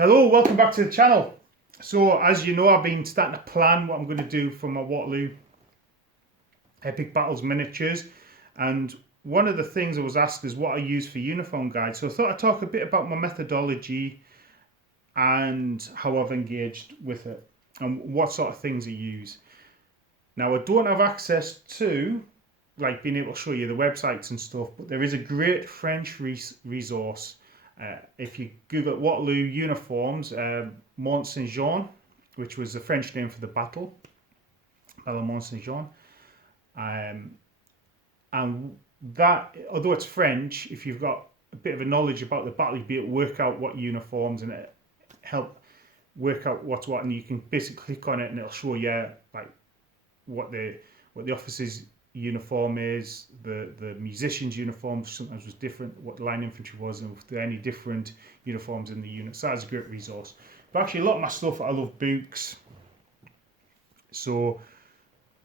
Hello, welcome back to the channel. So as you know, I've been starting to plan what I'm going to do for my Waterloo Epic Battles miniatures, and one of the things I was asked is what I use for uniform guides. So I thought I'd talk a bit about my methodology and how I've engaged with it and what sort of things I use. Now I don't have access to like being able to show you the websites and stuff, but there is a great French resource. If you Google Waterloo uniforms, Mont Saint Jean, which was the French name for the battle, Mont Saint Jean, and that, although it's French, if you've got a bit of a knowledge about the battle, you'll be able to work out what uniforms and it help work out what's what, and you can basically click on it and it'll show you like what the officer's uniform is, the musician's uniform sometimes was different, what the line infantry was, and if there are any different uniforms in the unit. So that's a great resource. But actually a lot of my stuff, I love books. So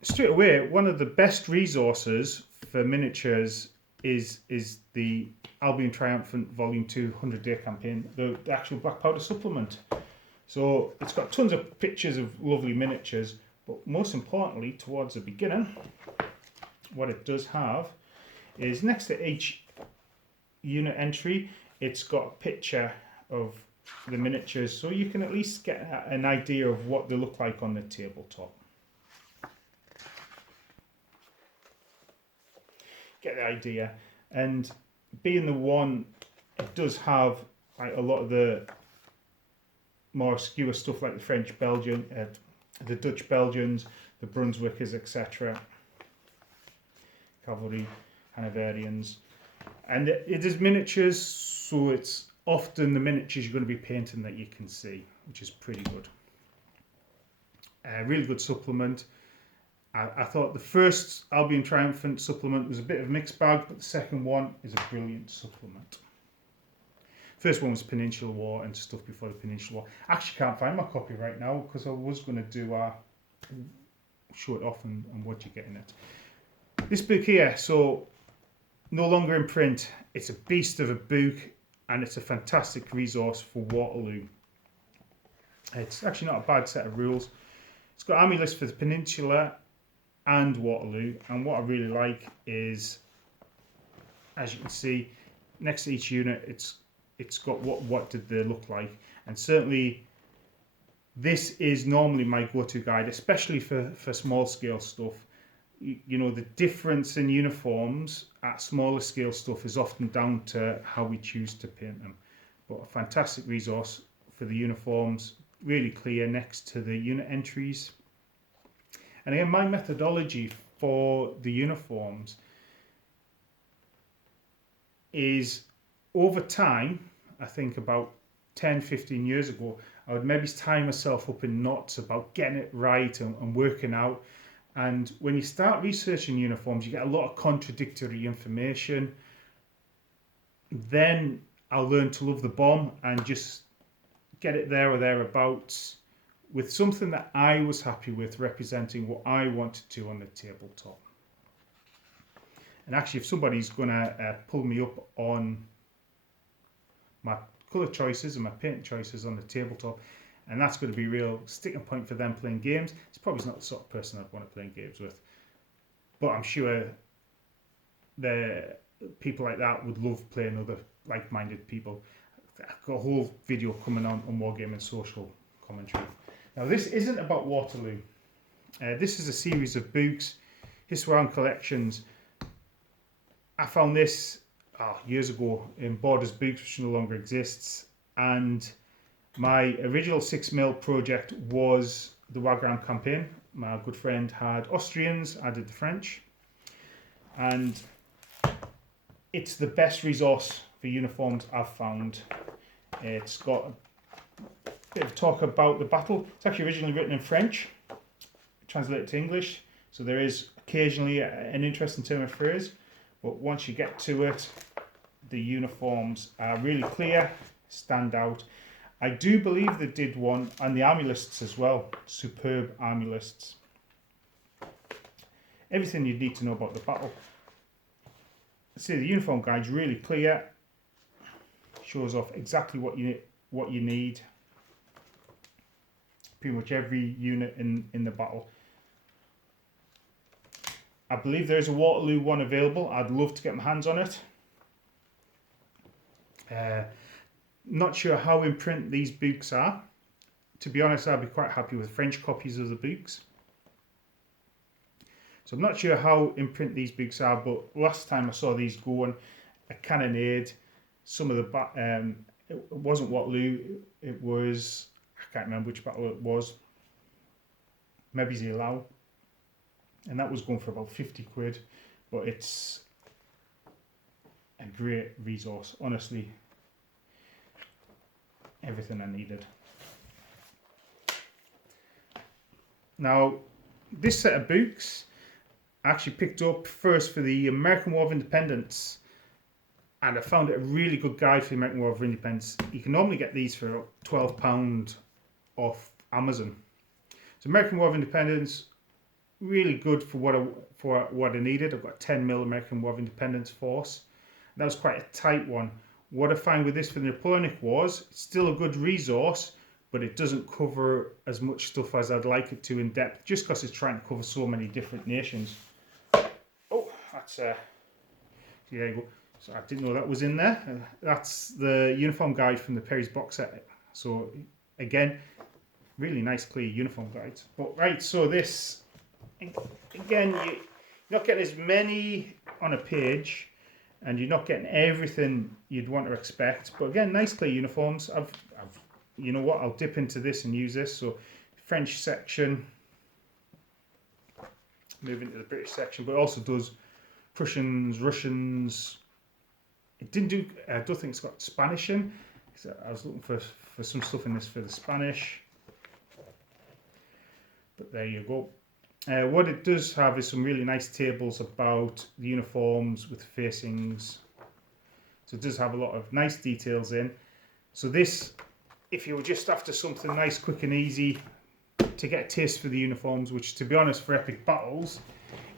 straight away, one of the best resources for miniatures is the Albion Triumphant Volume 2 100-day campaign, the actual black powder supplement. So it's got tons of pictures of lovely miniatures, but most importantly, towards the beginning, what it does have is next to each unit entry, it's got a picture of the miniatures, so you can at least get an idea of what they look like on the tabletop. Get the idea, and being the one, it does have like a lot of the more obscure stuff like the French Belgian, the Dutch Belgians, the Brunswickers, etc. Cavalry, Hanoverians, and it is miniatures, so it's often the miniatures you're going to be painting that you can see, which is pretty good. Really good supplement. I thought the first Albion Triumphant supplement was a bit of a mixed bag, but the second one is a brilliant supplement. First one was Peninsular War and stuff before the Peninsular War. I actually can't find my copy right now because I was going to do show it off and what you get in it. This book here, so no longer in print, it's a beast of a book and it's a fantastic resource for Waterloo. It's actually not a bad set of rules. It's got army lists for the Peninsula and Waterloo, and what I really like is, as you can see, next to each unit it's got what did they look like, and certainly this is normally my go-to guide, especially for small scale stuff. You know, the difference in uniforms at smaller scale stuff is often down to how we choose to paint them. But a fantastic resource for the uniforms, really clear next to the unit entries. And again, my methodology for the uniforms is over time, I think about 10-15 years ago, I would maybe tie myself up in knots about getting it right and working out. And when you start researching uniforms, you get a lot of contradictory information. Then I'll learn to love the bomb and just get it there or thereabouts with something that I was happy with, representing what I wanted to on the tabletop. And actually, if somebody's going to pull me up on my colour choices and my paint choices on the tabletop, and that's going to be a real sticking point for them playing games, it's probably not the sort of person I'd want to play games with. But I'm sure the people like that would love playing other like-minded people. I've got a whole video coming on Wargaming and social commentary. Now this isn't about Waterloo. This is a series of books, Histoire collections. I found this years ago in Borders Books, which no longer exists, and my original 6mm project was the Wagram campaign. My good friend had Austrians, I did the French, and it's the best resource for uniforms I've found. It's got a bit of talk about the battle. It's actually originally written in French, translated to English, so there is occasionally an interesting term of phrase, but once you get to it, the uniforms are really clear, stand out. I do believe they did one on the army lists as well. Superb army lists. Everything you need to know about the battle. See, the uniform guide's really clear. Shows off exactly what you need. pretty much every unit in the battle. I believe there's a Waterloo one available. I'd love to get my hands on it. Not sure how in print these books are. To be honest, I'd be quite happy with French copies of the books. So I'm not sure how in print these books are, but last time I saw these go on a cannonade, some of the it wasn't Waterloo, it was, I can't remember which battle it was, maybe Zilao, and that was going for about 50 quid, but it's a great resource, honestly, everything I needed. Now, this set of books I actually picked up first for the American War of Independence, and I found it a really good guide for the American War of Independence. You can normally get these for £12 off Amazon. So American War of Independence, really good for what I needed. I've got a 10mm American War of Independence force. That was quite a tight one. What I find with this for the Napoleonic Wars, it's still a good resource, but it doesn't cover as much stuff as I'd like it to in depth, just because it's trying to cover so many different nations. Oh, that's there you go. So I didn't know that was in there. That's the uniform guide from the Perry's box set. So again, really nice clear uniform guides. But right, so this, again, you're not getting as many on a page, and you're not getting everything you'd want to expect. But again, nice clear uniforms. You know what, I'll dip into this and use this. So French section, move into the British section, but it also does Prussians, Russians. It didn't do, I don't think it's got Spanish in. So I was looking for some stuff in this for the Spanish. But there you go. What it does have is some really nice tables about the uniforms with facings. So it does have a lot of nice details in. So this, if you were just after something nice, quick and easy to get a taste for the uniforms, which to be honest for epic battles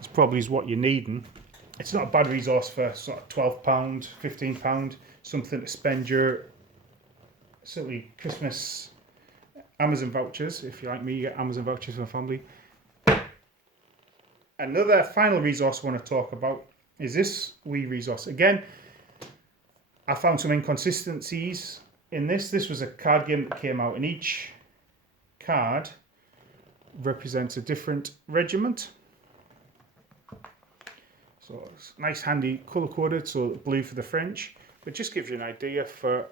is probably what you're needing. It's not a bad resource for sort of £12, £15, something to spend your certainly Christmas Amazon vouchers. If you like me, you get Amazon vouchers for my family. Another final resource I want to talk about is this wee resource. Again, I found some inconsistencies in this. This was a card game that came out, and each card represents a different regiment. So it's nice, handy, colour coded. So blue for the French, but just gives you an idea for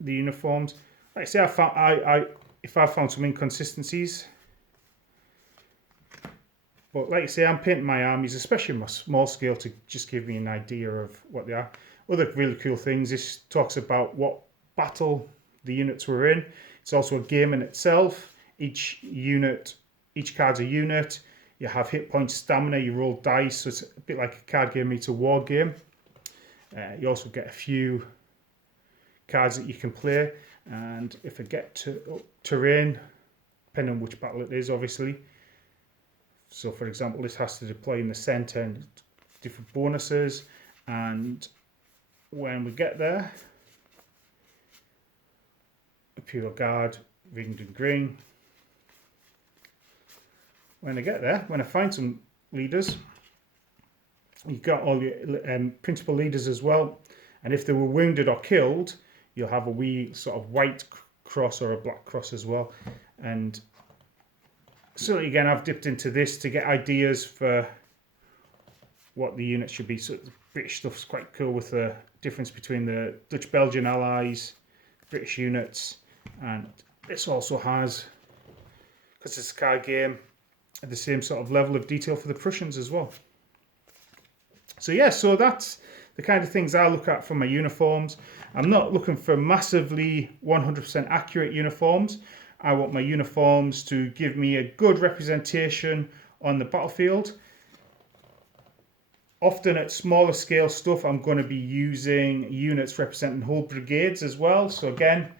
the uniforms. Like I say, if I found some inconsistencies, but like I say, I'm painting my armies, especially my small scale, to just give me an idea of what they are. Other really cool things. This talks about what battle the units were in. It's also a game in itself. Each card's a unit. You have hit points, stamina, you roll dice, so it's a bit like a card game meets a war game. You also get a few cards that you can play, and if I get to terrain, depending on which battle it is, obviously. So for example, this has to deploy in the centre and different bonuses, and when we get there, Imperial Guard, ringed in green. When I get there, when I find some leaders, you've got all your principal leaders as well, and if they were wounded or killed, you'll have a wee sort of white cross or a black cross as well. And so again, I've dipped into this to get ideas for what the units should be. So the British stuff's quite cool with the difference between the Dutch-Belgian allies, British units, and this also has, because it's a card game, the same sort of level of detail for the Prussians as well. So yeah, so that's the kind of things I look at for my uniforms. I'm not looking for massively 100% accurate uniforms. I want my uniforms to give me a good representation on the battlefield. Often at smaller scale stuff, I'm going to be using units representing whole brigades as well. So again,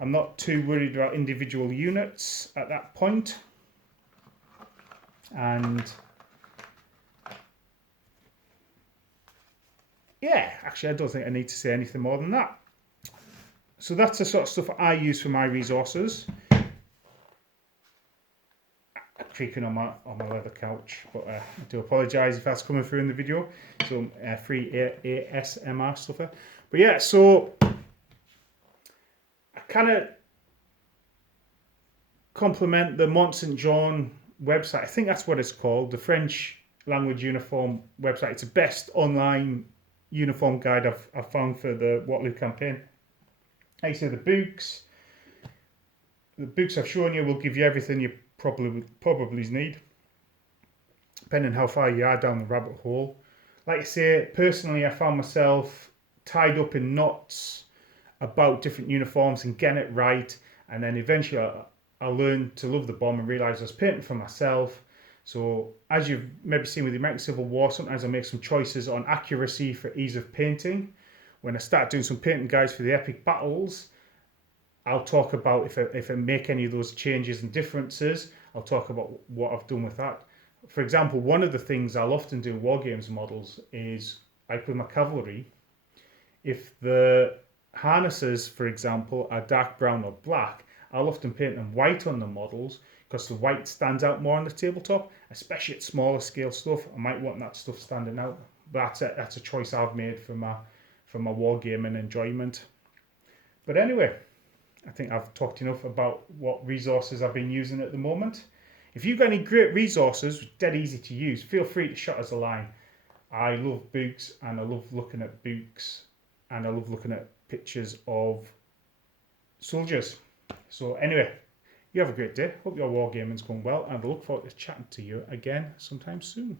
I'm not too worried about individual units at that point. And yeah, actually, I don't think I need to say anything more than that. So that's the sort of stuff I use for my resources. Creaking on my leather couch, but I do apologise if that's coming through in the video. So free ASMR stuff there. But yeah, so I kind of compliment the Mont Saint Jean website. I think that's what it's called, the French language uniform website. It's the best online uniform guide I've found for the Waterloo campaign. Like I say, the books I've shown you will give you everything you probably need, depending how far you are down the rabbit hole. Like I say, personally, I found myself tied up in knots about different uniforms and getting it right, and then eventually I learned to love the bomb and realised I was painting for myself. So as you've maybe seen with the American Civil War, sometimes I make some choices on accuracy for ease of painting. When I start doing some painting guides for the epic battles, I'll talk about if I make any of those changes and differences, I'll talk about what I've done with that. For example, one of the things I'll often do in war games models is, like with my cavalry, if the harnesses, for example, are dark brown or black, I'll often paint them white on the models because the white stands out more on the tabletop, especially at smaller scale stuff. I might want that stuff standing out. But that's a choice I've made for my wargaming enjoyment. But anyway, I think I've talked enough about what resources I've been using at the moment. If you've got any great resources, dead easy to use, feel free to shot us a line. I love books, and I love looking at books, and I love looking at pictures of soldiers. So anyway, you have a great day. Hope your wargaming's going well, and I look forward to chatting to you again sometime soon.